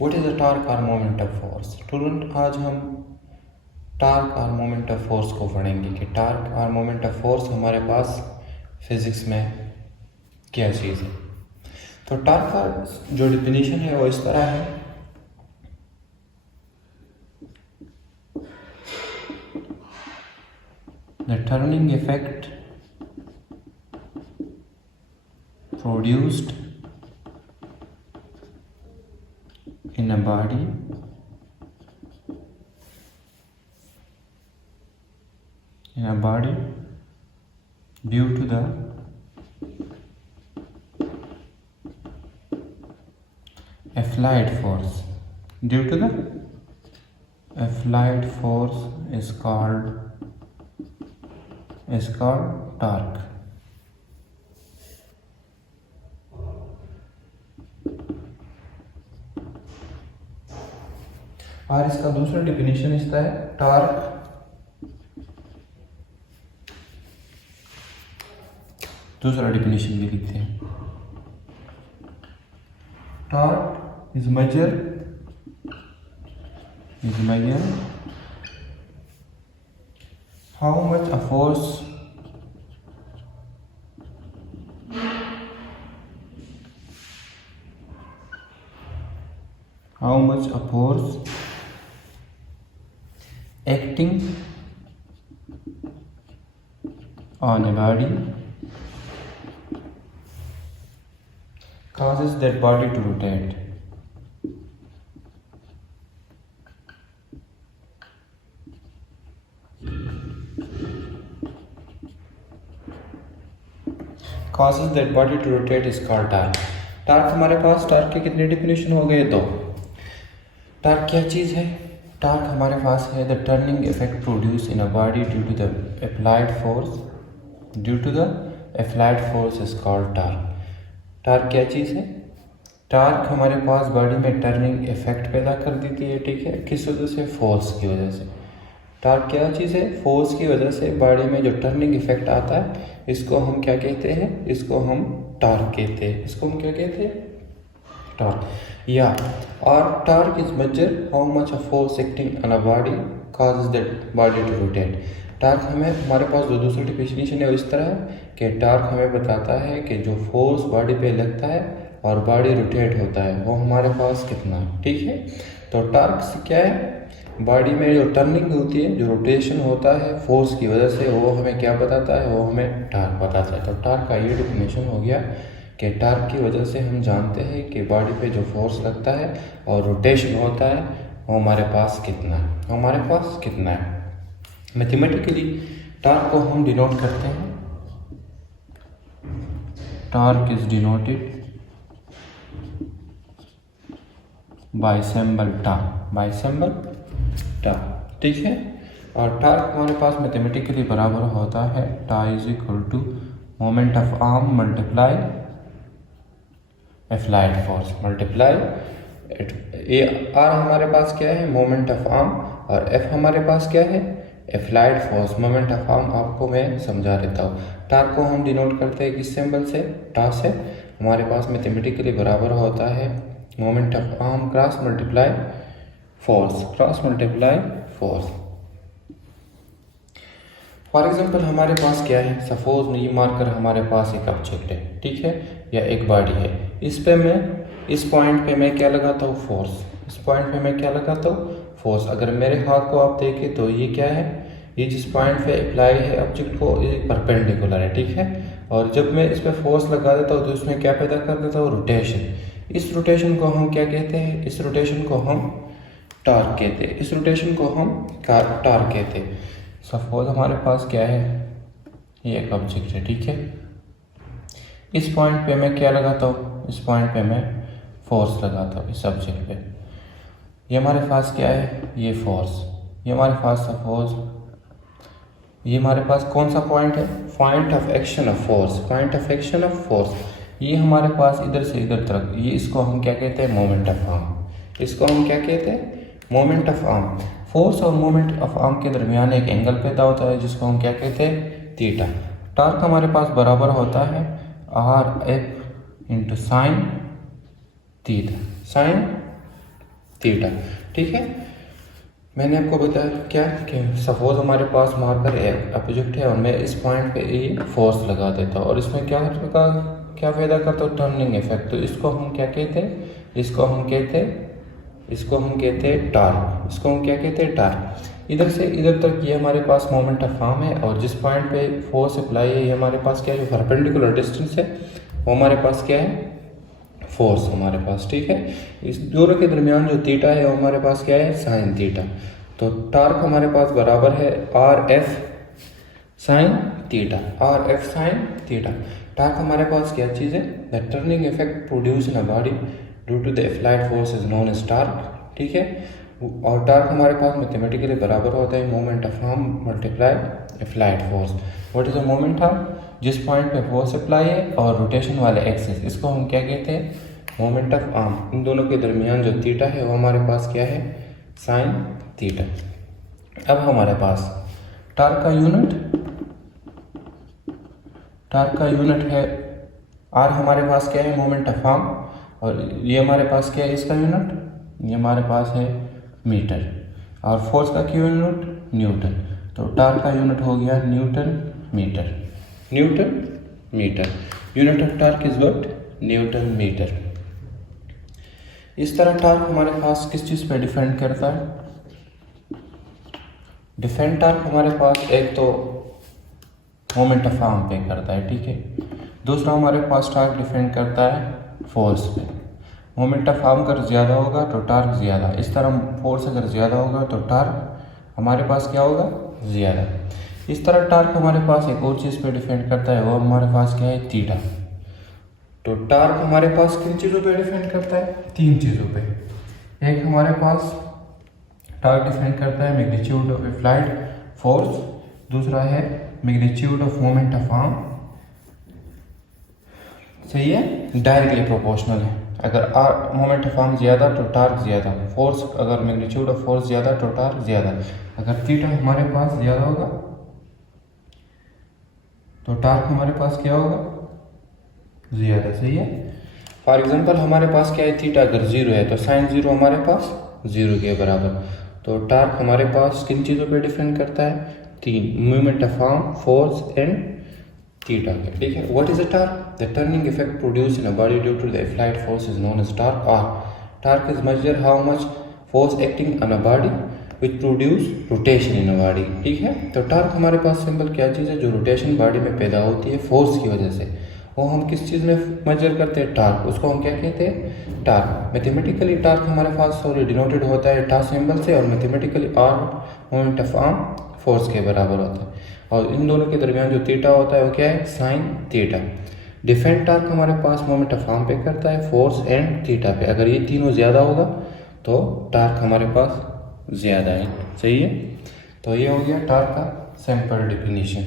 What is the torque और moment of force. Student आज हम टार्क और मोमेंट ऑफ फोर्स को पढ़ेंगे कि टार्क और मोमेंट ऑफ फोर्स हमारे पास फिज़िक्स में क्या चीज़ है। तो टार्क का जो डिफिनीशन है वो इस तरह है, the turning effect produced in a body due to the applied force. Due to the applied force is called torque. और इसका दूसरा डिफिनीशन इसका है, टॉर्क दूसरा डिफिनीशन भी लिखते हैं, torque is measure how much a force acting on a body causes that body to rotate. Causes that body to rotate is called torque. Torque हमारे पास, टार्क के कितने डिफिनेशन हो गए? दो। टार्क क्या चीज़ है? टार्क हमारे पास है the turning effect produce in a body due to the applied force is called torque. Torque क्या चीज़ है? टार्क हमारे पास बॉडी में टर्निंग इफेक्ट पैदा कर देती है, ठीक है, किस वजह से? फोर्स की वजह से। टार्क क्या चीज़ है? फोर्स की वजह से बॉडी में जो टर्निंग इफेक्ट आता है, इसको हम क्या कहते हैं? इसको हम टार्क कहते हैं। इसको हम क्या कहते हैं? टार्क। या और torque is measure how much a force acting on a body causes that body to rotate. Torque हमें, हमारे पास जो दूसरी डिफिनेशन है वो इस तरह है कि टार्क हमें बताता है कि जो फोर्स बॉडी पे लगता है और बॉडी रोटेट होता है वो हमारे पास कितना है, ठीक है। तो टार्क से क्या है? बॉडी में जो टर्निंग होती है, जो रोटेशन होता है फोर्स की वजह से, वो हमें क्या बताता है? वो हमें टार्क बताता है। तो टार्क का ये डिफिनेशन हो गया कि टार्क की वजह से हम जानते हैं कि बॉडी पे जो फोर्स लगता है और रोटेशन होता है वो हमारे पास कितना है। मैथमेटिकली टार्क को हम डिनोट करते हैं, torque is denoted by symbol टा, ठीक है। और टार्क हमारे पास मैथमेटिकली बराबर होता है tau is equal to moment of arm multiply applied force multiply a R हमारे पास क्या है? मोमेंट ऑफ आर्म, और एफ हमारे पास क्या है? Applied force. Moment of arm आपको मैं समझा देता हूँ। टार्क को हम डिनोट करते हैं किस सिंबल से? टा से। हमारे पास मैथमेटिकली बराबर होता है moment of arm cross multiply force. For example हमारे पास क्या है? सपोज ये मार्कर हमारे पास एक ऑब्जेक्ट है, ठीक है, या एक बॉडी है। इस पे मैं, इस पॉइंट पे मैं क्या लगाता हूँ? फोर्स। इस पॉइंट पे मैं क्या लगाता हूँ? फोर्स। अगर मेरे हाथ को आप देखें तो ये क्या है? ये जिस पॉइंट पे अप्लाई है ऑब्जेक्ट को, ये परपेंडिकुलर है, ठीक है। और जब मैं इस पे फोर्स लगा देता हूँ तो इसमें क्या पैदा कर देता हूँ? रोटेशन। इस रोटेशन को हम क्या कहते हैं? इस रोटेशन को हम टार्क कहते हैं। सपोज हमारे पास क्या है? ये एक ऑब्जेक्ट है, ठीक है। इस पॉइंट पे मैं क्या लगाता हूँ? इस पॉइंट पे मैं फोर्स लगाता हूँ इस ऑब्जेक्ट पे। ये हमारे पास क्या है? ये फोर्स। ये हमारे पास सपोज, ये हमारे पास कौन सा पॉइंट है? Point of action of force. ये हमारे पास इधर से इधर तक, ये इसको हम क्या कहते हैं? Moment of arm. फोर्स और मोमेंट ऑफ आर्म के दरमियान एक एंगल पैदा होता है जिसको हम क्या कहते हैं? थीटा। टार्क हमारे पास बराबर होता है R F into sine theta. Theta. ठीक है, मैंने आपको बताया क्या कि सपोज हमारे पास मार्कर एक ऑब्जेक्ट है और मैं इस पॉइंट पे ये फोर्स लगा देता हूँ और इसमें क्या पैदा करता हूँ, टर्निंग इफेक्ट। तो इसको हम क्या कहते हैं, इसको हम कहते हैं टार्क। इसको हम क्या कहते हैं, टार्क। इधर से इधर तक ये हमारे पास मोमेंट ऑफ आर्म है और जिस पॉइंट पे फोर्स अप्लाई है ये हमारे पास क्या है, जो परपेंडिकुलर डिस्टेंस है वो हमारे पास क्या है, फोर्स हमारे पास। ठीक है, इस दोनों के दरमियान जो थीटा है वो हमारे पास क्या है, साइन थीटा। तो टार्क हमारे पास बराबर है R F sine theta, R F sine theta. Torque हमारे पास क्या चीज़ है, the turning effect produce in a body due to the applied force is known as torque. ठीक है, और टार्क हमारे पास मैथमेटिकली बराबर होता है moment of arm multiply applied force. What is the moment arm, जिस पॉइंट पे फोर्स अप्लाई है और रोटेशन वाले एक्सिस, इसको हम क्या कहते हैं, मोमेंट ऑफ आर्म। इन दोनों के दरमियान जो थीटा है वो हमारे पास क्या है, साइन थीटा। अब हमारे पास टार्क का यूनिट है आर, हमारे पास क्या है, मोमेंट ऑफ आर्म, और ये हमारे पास क्या है, इसका यूनिट, ये हमारे पास है मीटर, और फोर्स का क्यों यूनिट, न्यूटन। तो टार्क का यूनिट हो गया newton metre, unit of torque is what, newton metre. इस तरह टार्क हमारे पास किस चीज़ पे डिपेंड करता है, डिफेंड टार्क हमारे पास एक तो मोमेंट ऑफ आर्म पे करता है। ठीक है, दूसरा हमारे पास टार्क डिपेंड करता है फोर्स पे। मोमेंट ऑफ आर्म अगर ज़्यादा होगा तो टार्क ज़्यादा, इस तरह फोर्स अगर ज़्यादा होगा तो टार्क हमारे पास क्या होगा, ज़्यादा। इस तरह टार्क हमारे पास एक और चीज़ पे डिपेंड करता है, वो हमारे पास क्या है, थीटा। तो टार्क हमारे पास किन चीज़ों पे डिपेंड करता है, तीन चीज़ों पे। एक हमारे पास टार्क डिपेंड करता है मैग्नीट्यूड ऑफ अप्लाइड फोर्स, दूसरा है magnitude of moment of arm. सही है, डायरेक्टली प्रोपोर्शनल है। अगर मोमेंट ऑफ आर्म ज़्यादा तो टार्क ज़्यादा, फोर्स अगर मैग्नीट्यूड ऑफ फोर्स ज़्यादा तो टार्क ज़्यादा। अगर थीटा हमारे पास ज़्यादा होगा तो टार्क हमारे पास क्या होगा, ज़्यादा। सही है, फॉर एग्जांपल हमारे पास क्या है, थीटा अगर 0 है तो साइन 0 हमारे पास 0 के बराबर। तो टार्क हमारे पास किन चीज़ों पे डिपेंड करता है, तीन, moment of arm, force and theta के। ठीक है, what is a torque, the turning effect produce in a body due to the applied force is known as torque. Or torque is measure how much force acting on a body which produce rotation in a body. ठीक है, तो torque हमारे पास simple क्या चीज़ है, जो rotation body में पैदा होती है फोर्स की वजह से, वो हम किस चीज़ में मेजर करते हैं, टार्क। उसको हम क्या कहते हैं, टार्क। मैथमेटिकली टार्क हमारे पास डिनोटेड होता है टा सिंबल से, और mathematically R moment of arm force के बराबर होता है, और इन दोनों के दरमियान जो थीटा होता है वो क्या है, साइन थीटा। डिफेंड टार्क हमारे पास मोमेंट ऑफ आर्म पे करता है, फोर्स एंड थीटा पे। अगर ये तीनों ज़्यादा होगा तो टार्क हमारे पास ज़्यादा है। सही है, तो ये हो गया टार्क का सिंपल डेफिनेशन।